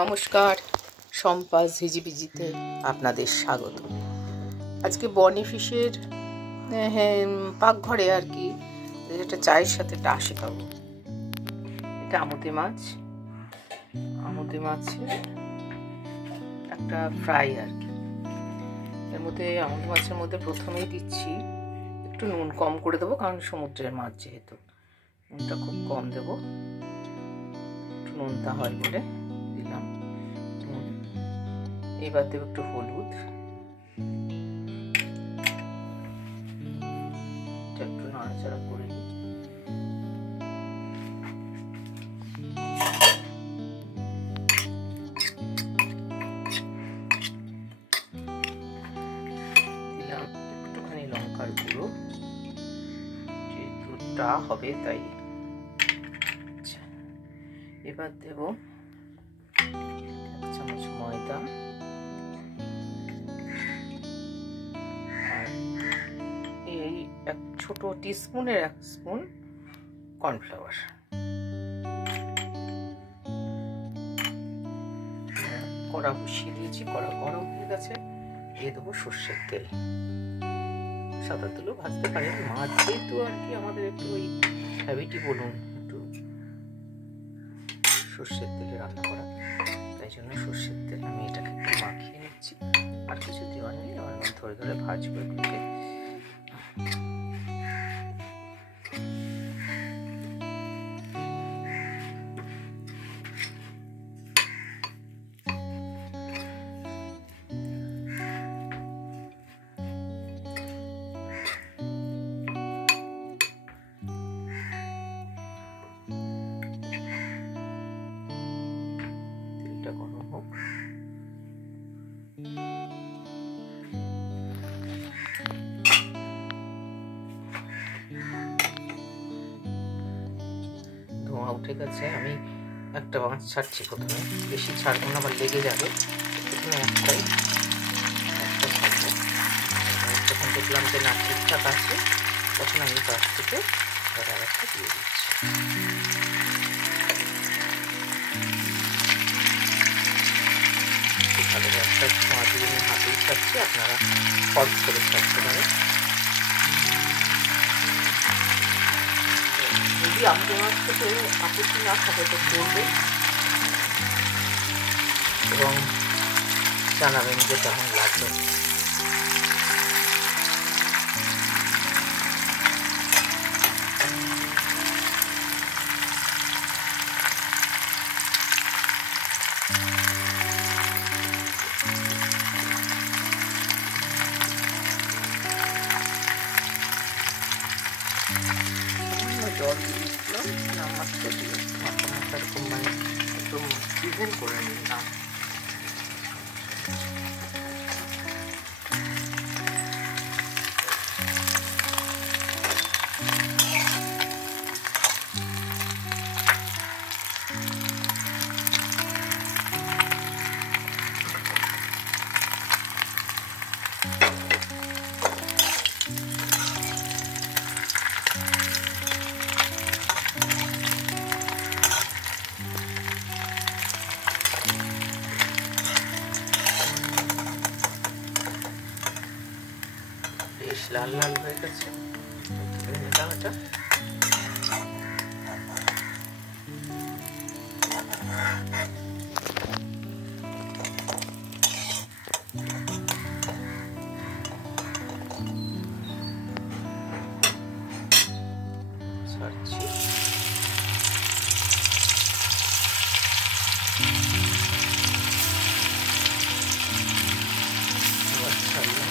নমস্কার, সম্পাস ঝিঝিবিজিতে আপনাদের স্বাগত। আজকে বনি ফিশের পাকঘরে আর কি এটা চায়ের সাথে টা শেখাবো। এটা আমুদি মাছের একটা ফ্রাই আর কি। এর মধ্যে আমুদি মাছের মধ্যে প্রথমেই দিচ্ছি একটু নুন কম করে দেবো, কারণ সমুদ্রের মাছ যেহেতু নুনটা খুব কম দেবো, একটু নুনটা হয় বলে দিলাম। এবার দেবো একটু হলুদ, একটু নাড়াচাড়া করে নিই। দিলাম একটুখানি লঙ্কার গুঁড়ো, যেহেতু টা হবে তাই। এবার দেব 1 চামচ ময়দা আর এই এক ছোট টিস্পুনের 1 স্পুন কর্নফ্লাওয়ার। কড়া বসিয়ে দিয়েছি, কড়া গরম হয়ে গেছে। দিয়ে দেবো সর্ষের তেল। সাদা তেলও ভাজতে পারেন, মাছ যেহেতু আর কি আমাদের একটু ওই হ্যাবিটি বলুন একটু সর্ষের তেলে রান্না করা, তাই জন্য সর্ষের তেল। আমি এটাকে একটু মাখিয়ে নিচ্ছি, আর কিছু দেওয়ার নেই। আমার ধরে ধরে ভাজবো এগুলোকে। তেলটা গরম হোক। ধোঁয়া উঠে গেছে। আমি একটা মাছ ছাড়ছি প্রথমে, বেশি ছাড়বো না, আবার লেগে যাবে। প্রথমে একটাই ছাড়বো। যখন দেখলাম যে না ঠিকঠাক আছে, তখন আমি পাশ থেকে আর একটা দিয়ে দিচ্ছি। ভালো একটা ছোঁয়া দিয়ে আমি হাতেই ছাড়ছি, আপনারা অল্প করে ছাড়তে পারেন। যদি আমুদি মাছ থেকে আপত্তি না থাকে তো করবেন এবং জানাবেন যে কেমন লাগলো। জল দিয়েছিলাম, মাছটা দিয়ে মাথা এরকম মানে একদম সিজন করে নিলাম। বেশ লাল লাল হয়ে গেছে ডালাটা। ছাড়ছি। ছাড়লাম।